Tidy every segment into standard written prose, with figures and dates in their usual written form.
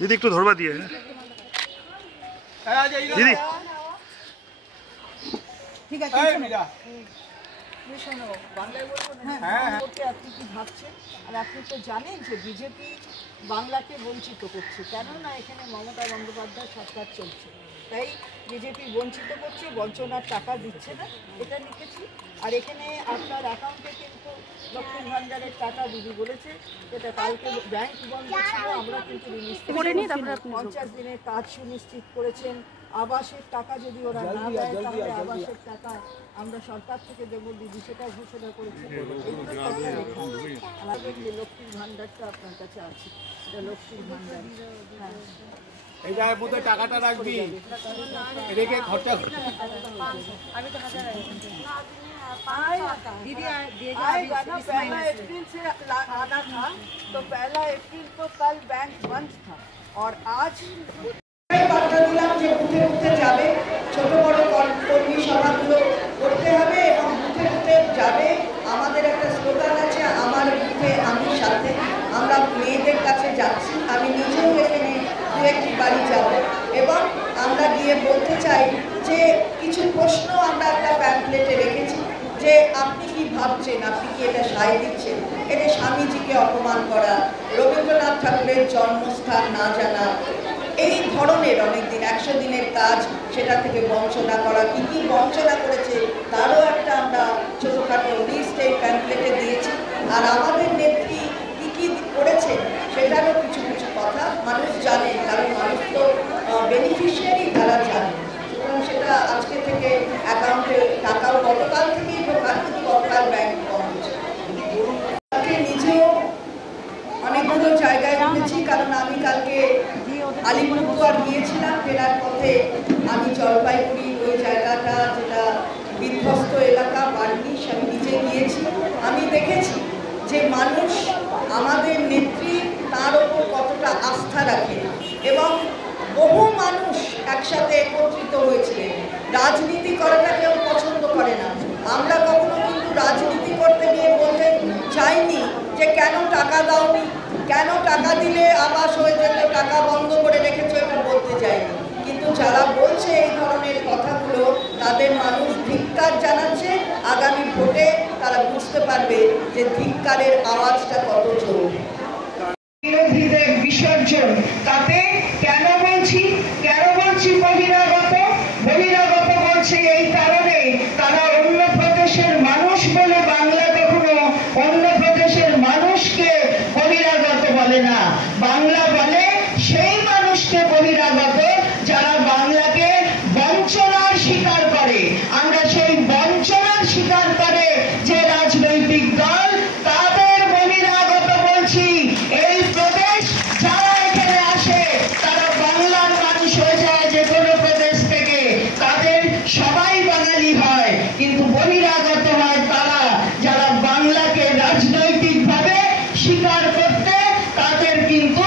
दीदी एक तो धरवा दिए दीदी ঠিক আছে আপনি কি ভাবছেন? আর আপনি তো জানেন যে বিজেপি বাংলাকে বঞ্চিত করছে, কেননা এখানে মমতা বন্দ্যোপাধ্যায় সরকার চলছে, তাই বিজেপি বঞ্চিত করছে, বঞ্চনার টাকা দিচ্ছে না, এটা লিখেছি। আর এখানে আপনার অ্যাকাউন্টে কিন্তু লক্ষ্মীর ভাণ্ডারের টাকা দিদি বলেছে, এটা কালকে ব্যাংক বন্ধ ছিল, আমরা কিন্তু রিলিজ করে নিই। 50 দিনের কাজ সুনিশ্চিত করেছেন। আবাসের টাকা যদি ওরা না দেয় তাহলে আবাসের টাকা আমরা সরকার থেকে দেবো দিদি, সেটা ঘোষণা করেছি। আমাদের যে লক্ষ্মীর ভাণ্ডারটা আপনার কাছে আছে, এটা লক্ষ্মীর ভাণ্ডার, হ্যাঁ এটার মধ্যে টাকাটা রাখবি, রেখে খরচা আমি তো दीदी आएगा ना, 1 अप्रैल से आना था, तो 1 अप्रैल को कल बैंक बंद था और आज বার্তা দিলাম যে বুথে বুথে যাবে, ছোট বড় কর্মী সভাগুলো করতে হবে এবং বুথে বুথে যাবে। আমাদের একটা স্লোগান আছে, আমার বুথে আমি সাথে। আমরা মেয়েদের কাছে যাচ্ছি, আমি নিজেও এখানে দু একটি বাড়ি যাব এবং আমরা গিয়ে বলতে চাই যে কিছু প্রশ্ন আমরা একটা প্যাম্পলেটে রেখেছি যে আপনি কি ভাবছেন, আপনি কি এটা সায় দিচ্ছেন? এটা স্বামীজিকে অপমান করা, রবীন্দ্রনাথ ঠাকুরের জন্মস্থান না জানা, এই ধরনের অনেক দিন 100 দিনের কাজ সেটা থেকে বঞ্চনা করা, কী কী বঞ্চনা করেছে তারও একটা আমরা ছোটোখাটো লিস্ট এই প্যাম্পলেটে দিয়েছি। আর আমাদের নেত্রী কী কী করেছে সেটারও কিছু কিছু কথা মানুষ জানেন, কারণ মানুষ তো বেনিফিশিয়ারি তারা জানে। সুতরাং সেটা আজকে থেকে অ্যাকাউন্টে টাকাও গতকাল থেকেই ঢোকান, কিন্তু গতকাল ব্যাংক বন্ধ ছিল। নিজেও অনেকগুলো জায়গায় ঘুরেছি, কারণ আমি কালকে আলিপুরদুয়ার গিয়েছিলাম, ফেরার পথে আমি জলপাইগুড়ি ওই জায়গাটা যেটা বিধ্বস্ত এলাকা বার্নিশ, আমি নিজে গিয়েছি। আমি দেখেছি যে মানুষ আমাদের নেত্রী তার ওপর কতটা আস্থা রাখে এবং বহু মানুষ একসাথে একত্রিত হয়েছিলেন। রাজনীতি করাটা কেউ পছন্দ করে না, আমরা কখনো কিন্তু রাজনীতি করতে গিয়ে বলতে চাইনি যে কেন টাকা দাওনি, কেন টাকা দিলে আবাস হয়ে যেত, টাকা বন্ধ করে রেখেছো, এটা বলতে চাইনি। কিন্তু যারা বলছে এই ধরনের কথাগুলো তাদের মানুষ ধিক্কার জানাচ্ছে। আগামী ভোটে তারা বুঝতে পারবে যে ধিক্কারের আওয়াজটা কত জোর। বিরোধীদের বিসর্জন, তাতে কেন বলছি বহিরাগত বলছে এই কারণে তারা অন্য প্রদেশের মানুষ বলে বাংলা কখনো অন্য প্রদেশের মানুষকে বহিরাগত বলে না, বাংলা বলে সেই মানুষকে বহিরাগত যারা বাংলাকে বঞ্চনার শিকার করে। আমরা সেই বঞ্চনার শিকার করে যে রাজনৈতিক দল তাদের বহিরাগত বলছি। এই প্রদেশ যারা এখানে আসে তারা বাংলার মানুষ হয়ে যায় যে কোনো প্রদেশ থেকে, তাদের সবাই বাঙালি হয়, কিন্তু বহিরাগত হয় তারা যারা বাংলাকে রাজনৈতিকভাবে স্বীকার করতে, তাদের কিন্তু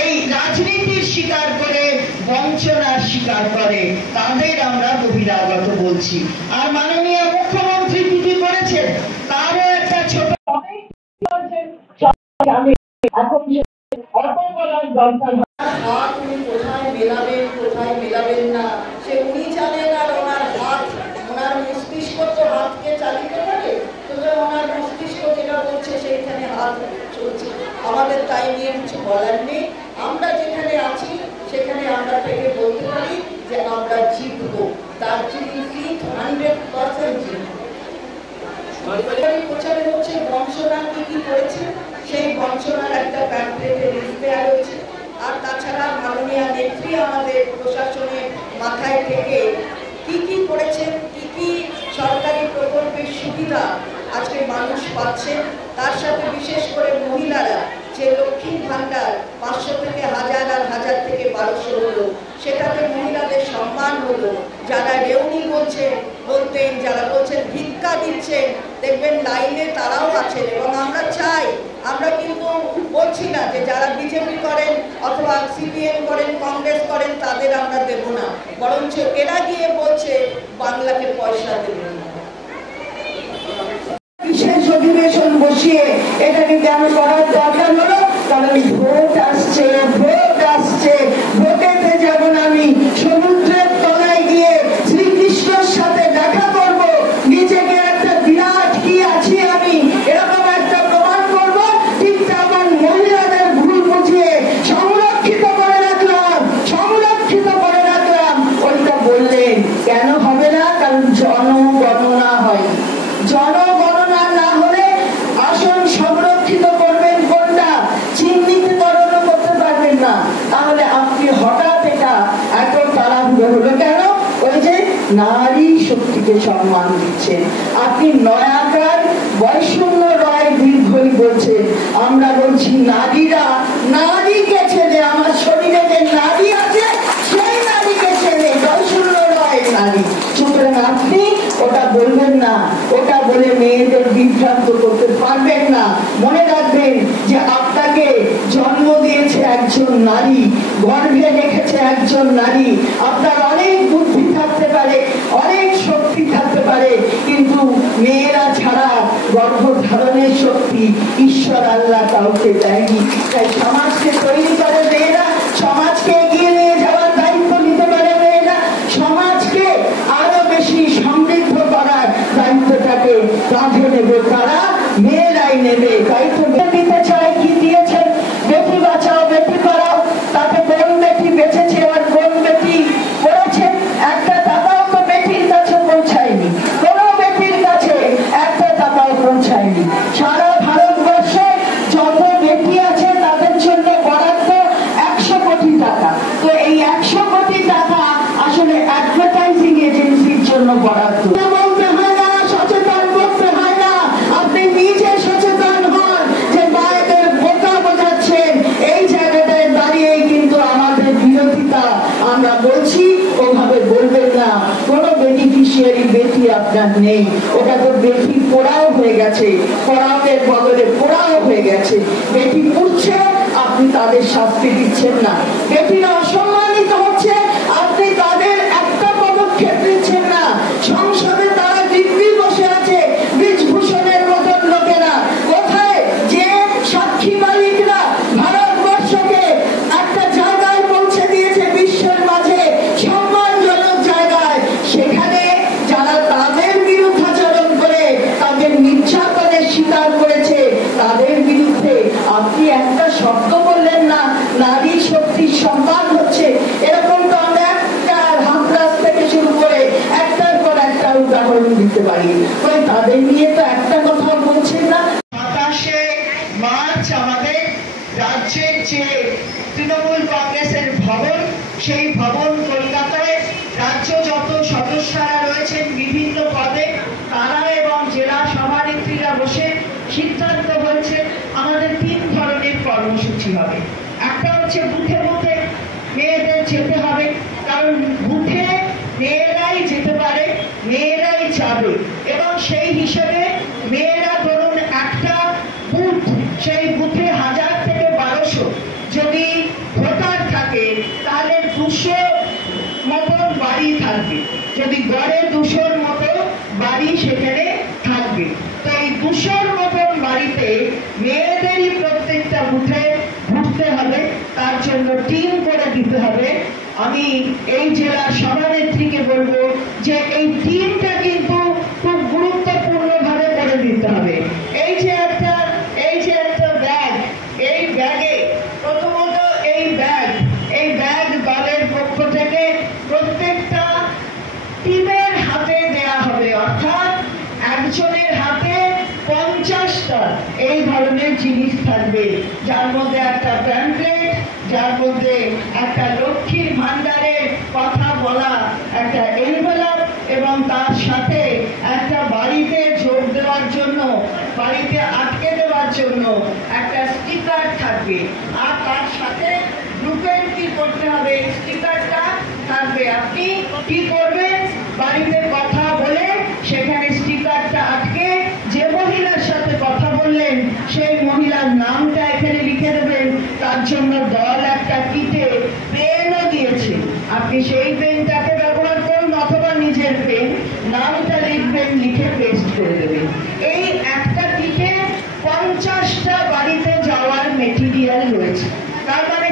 এই রাজনীতির শিকার করে বঞ্চনার শিকার করে, তাদের আমরা বহিরাগত বলছি। আর মাননীয় মুখ্যমন্ত্রী কি কি করেছেন তারও একটা ছোট কোথায় মেলাবেন না সে উনি জানেন, আর ওনার হাত, ওনার মস্তিষ্ক তো হাতকে চালিত করে, ওনার মস্তিষ্ক যেটা বলছে সেইখানে হাত চলছে। আমাদের তাই নিয়ে কিছু বলার নেই, আমরা যেখানে আছি সেখানে আমরা থেকে বলতে পারি যে আমরা জিতবো। দার্জিলিং সিট 100% জিতবো। সরকারি প্রচারে হচ্ছে বঞ্চনা কি কি করেছে, সেই বঞ্চনার একটা প্যাম্পলেটে লিস্ট দেওয়া রয়েছে। আর তাছাড়া মাননীয় নেত্রী আমাদের প্রশাসনের মাথায় থেকে কি কি করেছেন, কি কি সরকারি প্রকল্পের সুবিধা আজকে মানুষ পাচ্ছেন, তার সাথে বিশেষ করে মহিলারা যে লক্ষ্মীর ভাণ্ডার 500 থেকে 1000 আর 1000 থেকে 1200 হলো, সেটাতে মহিলাদের সম্মান হলো। যারা রেউনি বলতেন, যারা বলছেন ভিক্ষা দিচ্ছেন, দেখবেন লাইনে তারাও আছেন। এবং আমরা চাই, আমরা কিন্তু বলছি না যে যারা বিজেপি করেন অথবা সিপিএম করেন, কংগ্রেস করেন তাদের আমরা দেব না, বরঞ্চ এরা গিয়ে বলছে বাংলাকে পয়সা দেবেন না। বিশেষ অধিবেশন বসিয়ে এটাকে কেন করার দরকার হলো, কারণ ভোট আসছে। আসছে, ভোট আসছে, ভোটেতে যেমন আমি সমুদ্রের তলায় গিয়ে শ্রীকৃষ্ণের সাথে দেখা করব, নিজেকে একটা বিরাট কি আছি আমি এরকম একটা প্রমাণ করব, ঠিক তেমন মহিলাদের ভুল বুঝিয়ে সংরক্ষিত করে রাখলাম, সংরক্ষিত করে রাখলাম। ওইটা বললেন কেন হবে না? কারণ জনগণনা হয়। জনগণনা না হলে আসন সংরক্ষিত করবেন কোনটা চিহ্নিতকরণ করতে পারবেন না। তাহলে আপনি হঠাৎ এটা এত তাড়াহুড়ো হলো কেন? ওই যে নারী শক্তিকে সম্মান দিচ্ছেন আপনি। নয়াকার বৈষম্য রায় দীর্ঘই বলছেন, আমরা বলছি নারীরা নারীকে ছেড়ে, আমার শরীরে যে নারী আছে সেই নারীকে ছেড়ে, বৈষম্য রায় নারী। সুতরাং আপনি ওটা বলবেন না, ওটা বলে মেয়েদের বিভ্রান্ত করতে পারবেন না। মনে রাখবেন যে আপনাকে জন্ম দিয়েছে একজন নারী, গর্ভে রেখেছে একজন নারী। আপনার অনেক বুদ্ধি থাকতে পারে, অনেক শক্তি থাকতে পারে, কিন্তু মেয়েরা ছাড়া গর্ভধারণের শক্তি ঈশ্বর আল্লাহ কাউকে দেয়নি। তাই সমাজকে তৈরি করে মেয়েরা, সমাজকে এগিয়ে নিয়ে যাওয়ার দায়িত্ব নিতে পারে মেয়েরা, সমাজকে আরো বেশি সমৃদ্ধ করার দায়িত্বটাকে কাঁধে নেবে তারা, মেয়েরাই নেবে। তাই তো দিতে চায়, কি দিয়েছেন? বেটি বাঁচাও বেটি পড়াও, তাতে কোন বেটি বেঁচেছে আর কোন বেটি পড়েছে? একটা টাকাও তো বেটির কাছে পৌঁছায়নি, কোন বেটির কাছে একটা টাকাও পৌঁছায়নি। সারা ভারতবর্ষে যত বেটি আছে তাদের জন্য বরাদ্দ 100 কোটি টাকা। তো এই 100 কোটি টাকা আসলে অ্যাডভার্টাইজিং এজেন্সির জন্য বরাদ্দ। বলতে হয় না, সচেতন করতে হয় না, আপনি নিজে সচেতন হন যে মায়েদের বোকা বোঝাচ্ছেন। এই জায়গাটায় দাঁড়িয়েই কিন্তু আমাদের বিরোধিতা। আমরা বলছি ওভাবে বলবেন না, কোন বেনিফিশিয়ারি বেটি আপনার নেই, ওটা তো বেটি পোড়াও হয়ে গেছে, পড়াওয়ের বদলে পোড়াও হয়ে গেছে। বেটি পড়ছে, আপনি তাদের শাস্তি দিচ্ছেন না। বেটিরা অসম্মানিত হচ্ছে, আপনি তাদের একটা পদক্ষেপ দিচ্ছেন না। সংসদে তারা দিব্যি বসে আছে বীজভূষণের মতন লোকেরা। কোথায় যে সাক্ষী মালিকরা ভারতবর্ষকে একটা জায়গায় পৌঁছে দিয়েছে বিশ্বের মাঝে, সম্মানজনক জায়গায়, সেখানে যারা তাদের বিরুদ্ধাচরণ করে তাদের নির্যাতনের শিকার করেছে তাদের বিরুদ্ধে আপনি একটা শব্দ বললেন না, নারী শক্তির সম্মান হচ্ছে। এরকম তো আমরা একটা হামলাস থেকে শুরু করে একটার পর একটা উদাহরণ দিতে পারি। তাদের নিয়ে তো একটা কথা বলছেন না। 27শে মার্চ আমাদের রাজ্যের যে তৃণমূল কংগ্রেসের ভবন, সেই ভবন কলকাতায় রাজ্য যত সদস্যরা রয়েছেন বিভিন্ন পদে তারা এবং জেলা সভানেত্রীরা বসে সিদ্ধান্ত হয়েছে আমাদের 3 ধরনের কর্মসূচি হবে। একটা হচ্ছে বুথে বুথে মেয়েদের যেতে হবে, কারণ বুথে মেয়েরাই যেতে পারে, মেয়েরাই যাবে, এবং সেই হিসেবে মেয়েরা ধরুন একটা বুথ, সেই বুথে 1000 থেকে 1200 যদি ভোটার থাকে তাহলে 200 মতন বাড়ি থাকবে, যদি গড়ে 200 মতো বাড়ি সেখানে থাকবে। তো এই 200 মতন বাড়িতে মেয়েদেরই প্রত্যেকটা বুথে ঘুরতে হবে, তার জন্য টিম করে দিতে হবে। আমি এই জেলার সভানেত্রীকে বলবো যে এই টিমটা কিন্তু খুব গুরুত্বপূর্ণ ভাবে করে দিতে হবে। এই যে একটা ব্যাগ, এই ব্যাগে প্রথমত এই ব্যাগ দলের পক্ষ থেকে প্রত্যেকটা টিমের হাতে দেয়া হবে, অর্থাৎ একজনের হাতে 50টা এই ধরনের জিনিস থাকবে, যার মধ্যে একটা প্যাম্পলেট, যার মধ্যে একটা লক্ষ্মীর ভান্ডারের কথা বলা একটা এনভেলপ, এবং তার সাথে একটা বাড়িতে যোগ দেওয়ার জন্য, বাড়িতে আটকে দেওয়ার জন্য একটা স্টিকার থাকবে। আর তার সাথে গ্রুপের কি করতে হবে, স্টিকারটা থাকবে। আপনি কি করবেন, বাড়িতে কথা বলে সেখানে স্টিকারটা আটকে যে মহিলার সাথে কথা বললেন সেই মহিলার নামটা এখানে লিখে দেবেন। তার জন্য দল একটা কিটে পেনও দিয়েছে, আপনি সেই পেনটাকে ব্যবহার করুন অথবা নিজের পেন, নামটা লিখবেন, লিখে পেস্ট করে দেবেন। এই একটা কিটে 50টা বাড়িতে যাওয়ার মেটেরিয়াল রয়েছে। তার মানে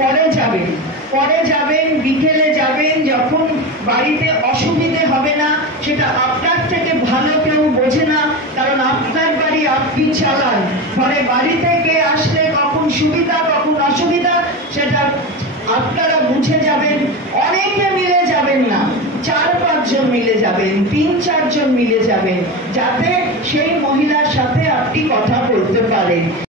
পরে যাবেন বিকেলে যাবেন, যখন বাড়িতে অসুবিধে হবে না। সেটা আপনার থেকে ভালো কেউ বোঝে না, কারণ আপনার বাড়ি আপনি চালান। ফলে বাড়ি থেকে আসলে কখন সুবিধা কখন অসুবিধা সেটা আপনারা বুঝে যাবেন। অনেকে মিলে যাবেন না, 4-5 জন মিলে যাবেন, 3-4 জন মিলে যাবেন, যাতে সেই